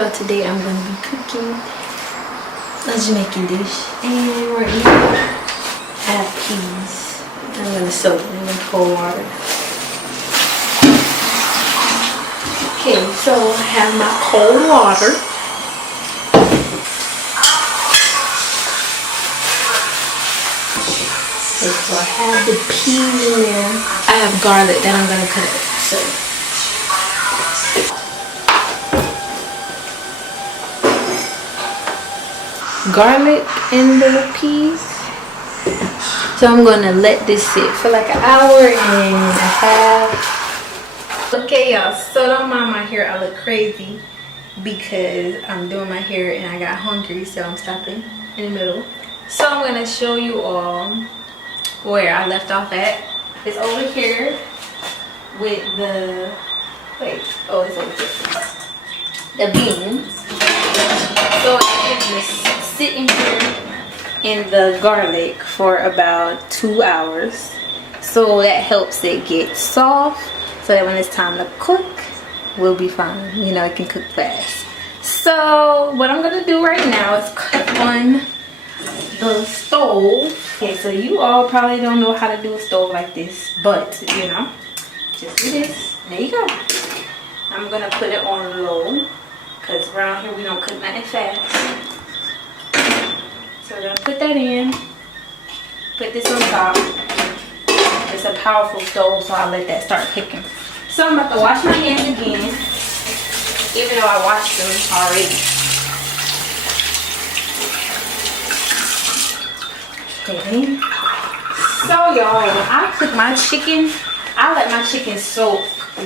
So today I'm going to be cooking a Jamaican dish, and we're going to have peas. I'm going to soak them in cold water. Okay, so I have my cold water. Okay, so I have the peas in there. I have garlic that I'm going to cut up. So garlic in the peas. So I'm gonna let this sit for like an hour and a half. Okay y'all, so don't mind my hair. I look crazy because I'm doing my hair and I got hungry, so I'm stopping in the middle. So I'm gonna show you all where I left off at. It's over here with the it's over here. The beans. So it's sitting here in the garlic for about 2 hours, so that helps it get soft, so that when it's time to cook, we'll be fine. You know, it can cook fast. So what I'm gonna do right now is cut on the stove. Okay, so you all probably don't know how to do a stove like this, but you know, just do this. There you go. I'm gonna put it on low because around here we don't cook nothing fast. So I'm gonna put that in, put this on top. It's a powerful stove, so I'll let that start cooking. So I'm about to wash my hands again, even though I washed them already. Okay. So y'all, when I cook my chicken, I let my chicken soak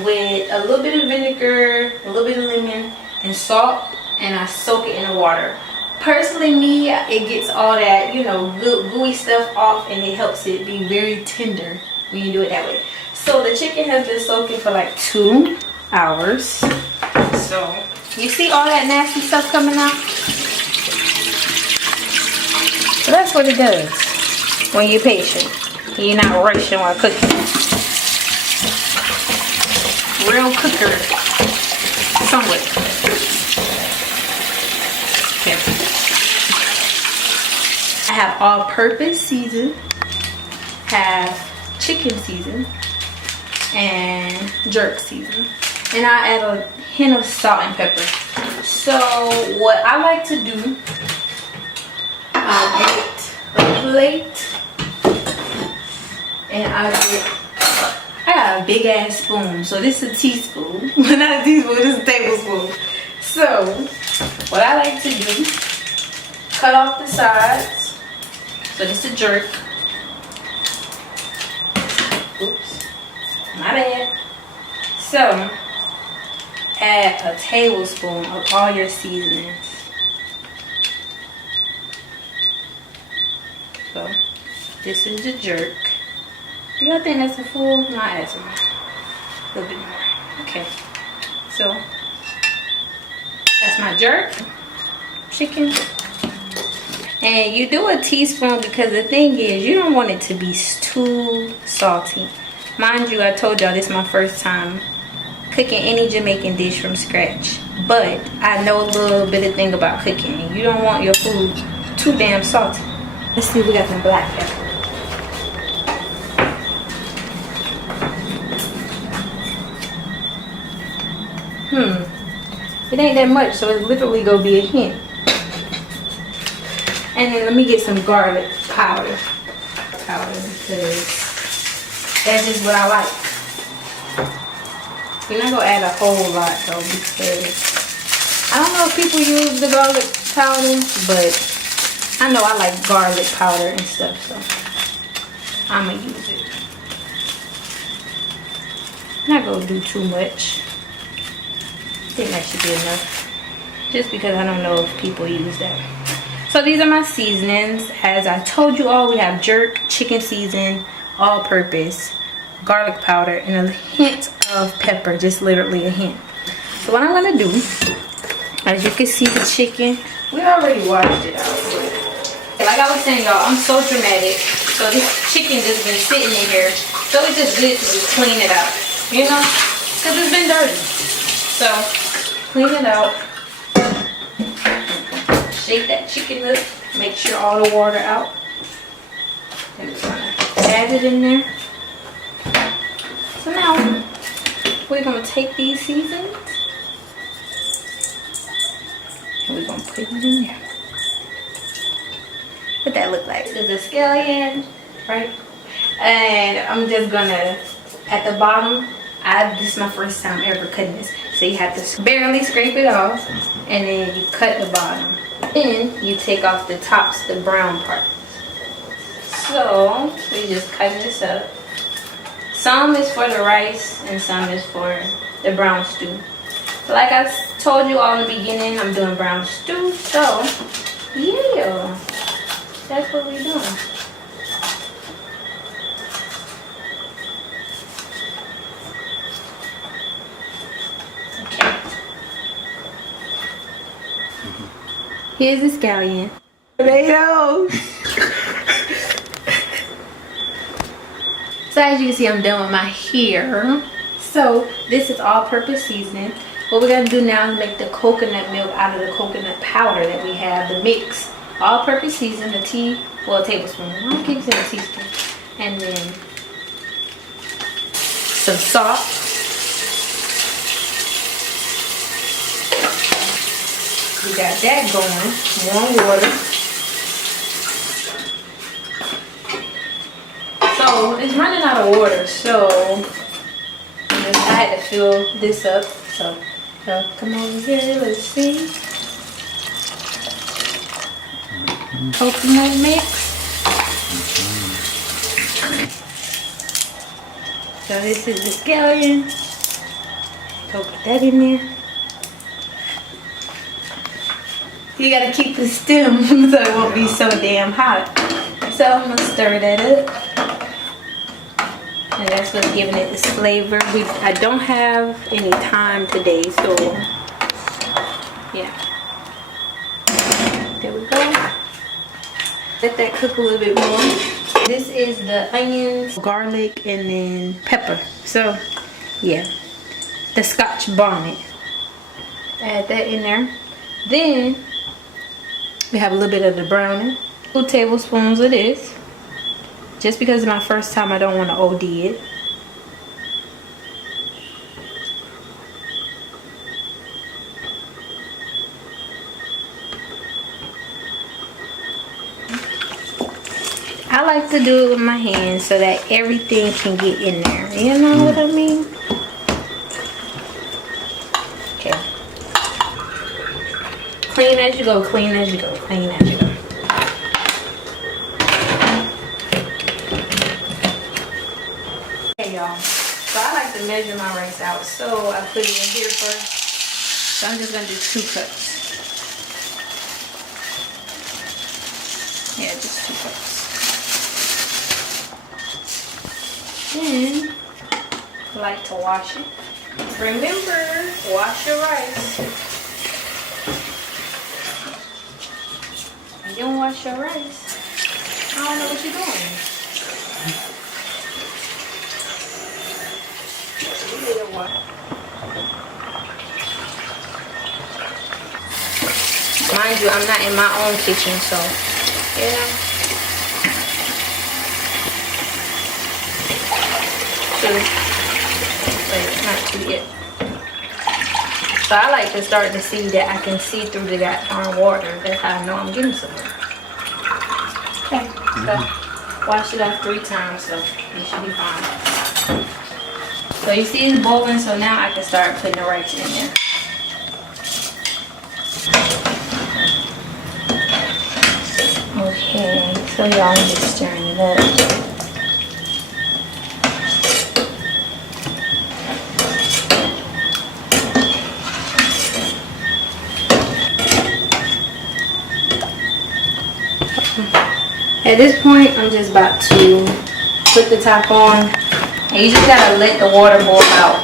with a little bit of vinegar, a little bit of lemon, and salt, and I soak it in the water. Personally, me, it gets all that, you know, gooey stuff off, and it helps it be very tender when you do it that way. So the chicken has been soaking for like 2 hours. So you see all that nasty stuff coming out? So that's what it does when you're patient. You're not rushing while cooking. Real cooker somewhat. Okay. I have all-purpose season, have chicken season, and jerk season, and I add a hint of salt and pepper. So what I like to do, I get a plate, and I got a big ass spoon. So this is a teaspoon, not a teaspoon, this is a tablespoon. So what I like to do, cut off the sides. So this is a jerk. Oops, my bad. So add a tablespoon of all your seasonings. So this is the jerk. Do y'all think that's a full? No, I add some more. A little bit more. Okay. So that's my jerk chicken. And you do a teaspoon because the thing is, you don't want it to be too salty. Mind you, I told y'all this is my first time cooking any Jamaican dish from scratch. But I know a little bit of thing about cooking. And you don't want your food too damn salty. Let's see if we got some black pepper. It ain't that much, so it's literally gonna be a hint. And then let me get some garlic powder. Because that's just what I like. We're not gonna add a whole lot though, because I don't know if people use the garlic powder, but I know I like garlic powder and stuff, so I'm gonna use it. Not gonna do too much. I think that should be enough. Just because I don't know if people use that. So these are my seasonings. As I told you all, we have jerk, chicken season, all-purpose, garlic powder, and a hint of pepper. Just literally a hint. So what I'm gonna do, as you can see the chicken, we already washed it out. Like I was saying, y'all, I'm so dramatic. So this chicken just been sitting in here. So it's just good to just clean it out, you know, because it's been dirty. So clean it out. shake that chicken up, make sure all the water out. And we're gonna add it in there. So now we're gonna take these seasonings and we're gonna put it in there. What that look like? There's a scallion, right? And I'm just gonna, at the bottom, this is my first time ever cutting this. So you have to barely scrape it off and then you cut the bottom. Then you take off the tops, the brown part. So we just cut this up. Some is for the rice and some is for the brown stew. So like I told you all in the beginning, I'm doing brown stew. So yeah, that's what we're doing. Okay. Here's the scallion. Tomatoes. So as you can see, I'm done with my hair. So this is all-purpose seasoning. What we're gonna do now is make the coconut milk out of the coconut powder that we have, the mix. All-purpose season, a tablespoon. I don't keep saying a teaspoon. And then some salt. We got that going. Warm water. So it's running out of water, so I had to fill this up. So come over here, let's see. Coconut mix. So this is the scallion. Go put that in there. You gotta keep the stem so it won't be so damn hot. So I'm gonna stir that up. And that's what's giving it this flavor. I don't have any time today, so yeah. There we go. Let that cook a little bit more. This is the onions, garlic, and then pepper. So yeah, the Scotch bonnet. Add that in there. Then we have a little bit of the browning. 2 tablespoons of this. Just because it's my first time, I don't want to OD it. I like to do it with my hands so that everything can get in there. You know what I mean? Okay. Clean as you go, clean as you go, clean as you go. Y'all, so I like to measure my rice out, so I put it in here first. So I'm just gonna do 2 cups. Yeah, just 2 cups. Then I like to wash it. Remember, wash your rice. If you don't wash your rice, I don't know what you're doing. Mind you, I'm not in my own kitchen, so yeah. Wait, not 2 yet. So I like to start to see that I can see through the goddamn water. That's how I know I'm getting somewhere. Okay, so wash it off 3 times, so it should be fine. So you see it's boiling, so now I can start putting the rice in there. Okay, so y'all, I'm just stirring it up. At this point, I'm just about to put the top on. And you just gotta let the water boil out.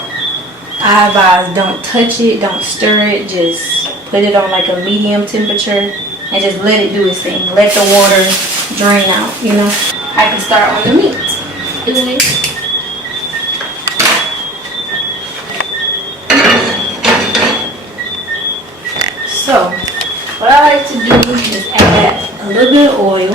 I advise don't touch it, don't stir it, just put it on like a medium temperature and just let it do its thing. Let the water drain out, you know. I can start on the meat. So What I like to do is add a little bit of oil.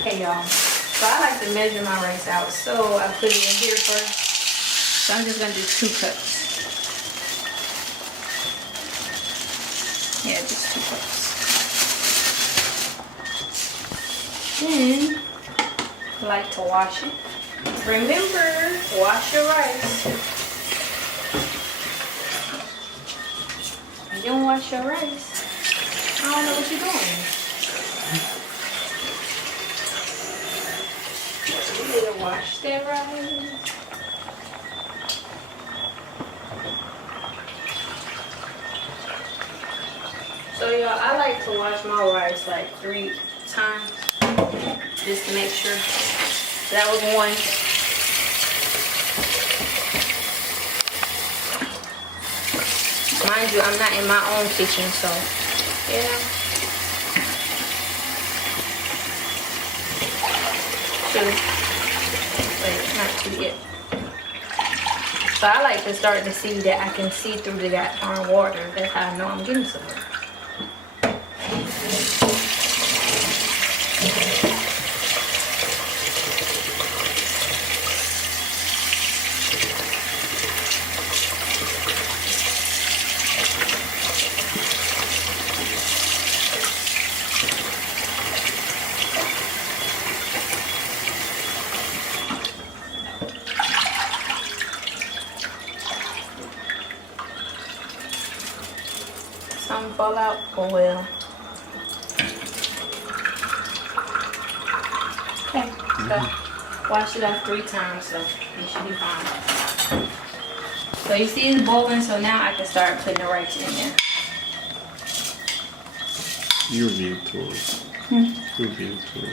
Okay, y'all. So I like to measure my rice out. So I put it in here first. So I'm just gonna do 2 cups. Yeah, just 2 cups. Then I like to wash it. Remember, wash your rice. If you don't wash your rice, I don't know what you're doing. You need to wash that rice. So y'all, I like to wash my rice like 3 times just to make sure. That was 1. Mind you, I'm not in my own kitchen, so you know. 2. Wait, not 2 yet. So I like to start to see that I can see through the goddamn water. That's how I know I'm getting somewhere. Some fall out, oh well. Okay, so wash it off 3 times, so it should be fine. So you see it's boiling, so now I can start putting the rice in there. You're beautiful. You're beautiful.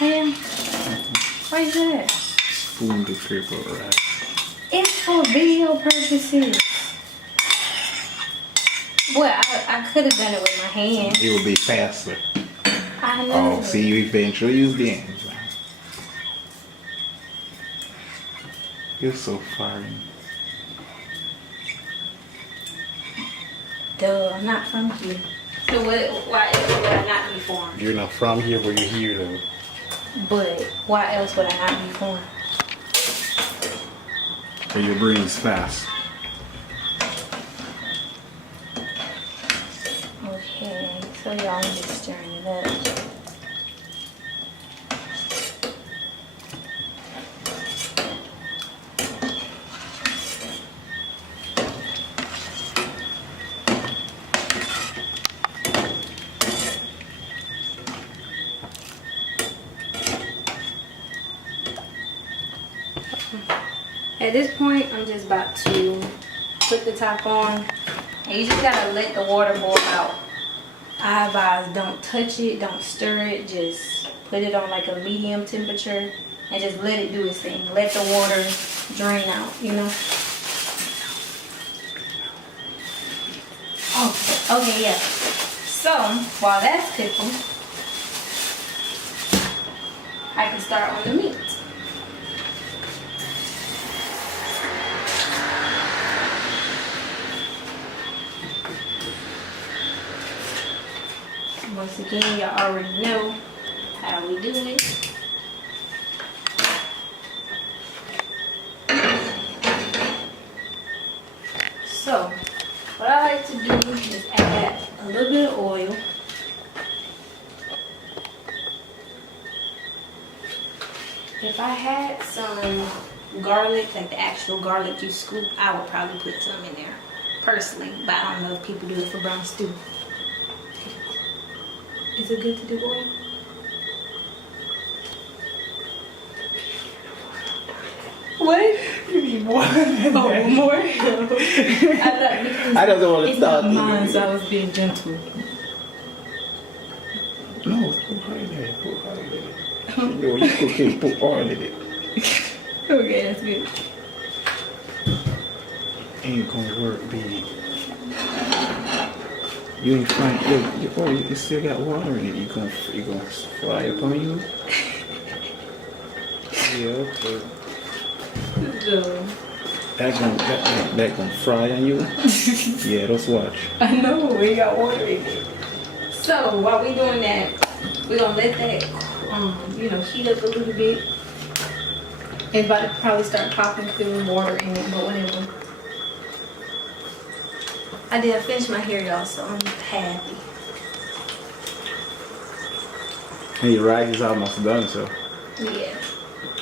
I am. Why is that? Spoon to triple rice. It's for video purposes. Well, I could have done it with my hand. It would be faster. I know. Oh, see, you eventually use the ends. You're so foreign. Duh, I'm not from here. So why else would I not be foreign? You're not from here, but you're here though. But why else would I not be foreign? So your brain's fast. Okay, so y'all, I'm just stirring it up. At this point, I'm just about to put the top on. And you just gotta let the water boil out. I advise don't touch it, don't stir it, just put it on like a medium temperature and just let it do its thing. Let the water drain out, you know? Okay, yeah. So, while that's cooking, I can start on the meat. Once again, y'all already know how we do it. So, what I like to do is add a little bit of oil. If I had some garlic, like the actual garlic you scoop, I would probably put some in there, personally. But I don't know if people do it for brown stew. Is it good to do oil? What? You need more than that. More? I don't want to it's start. Not mine, so I was being gentle. No, put oil in it. Put oil in it. No, you cooking, put oil in it. Okay, that's good. Ain't gonna work, baby. You ain't frying. Your oil, you still got water in it. You gonna fry it on you? Yeah, okay. So, That gonna fry on you? Yeah, let's watch. I know, we got water in it. So while we doing that, we're gonna let that heat up a little bit. It's about to probably start popping because there was water in it, but whatever. I did finish my hair, y'all, so I'm happy. And your rice is almost done, so. Yeah.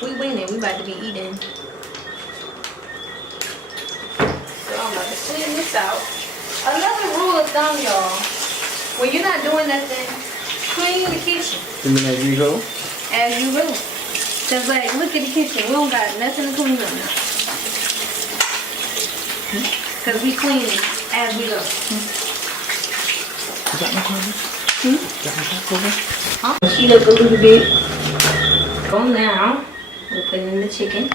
We winning. We about to be eating. So I'm about to clean this out. Another rule of thumb, y'all. When you're not doing nothing, clean the kitchen. You mean as you go? As you will. Cause like, look at the kitchen. We don't got nothing to clean up now. Cause we clean it as we go. Is that my cover? Is that my cover? Heat up a little bit. So now, we're putting in the chicken.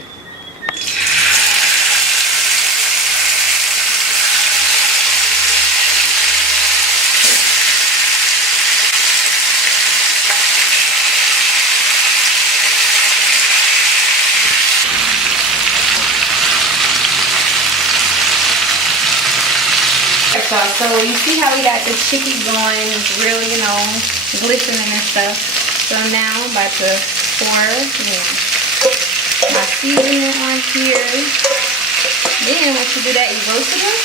So you see how we got the chicken going, it's really, glistening and stuff. So now I'm about to pour my seasoning on here. Then once you do that, you roast it up.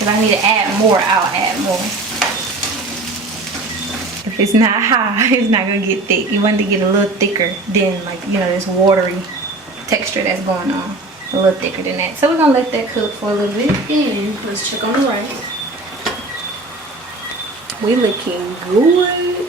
If I need to add more, I'll add more. If it's not high, it's not gonna get thick. You want it to get a little thicker than this watery texture that's going on. A little thicker than that. So we're gonna let that cook for a little bit. And let's check on the rice. We looking good.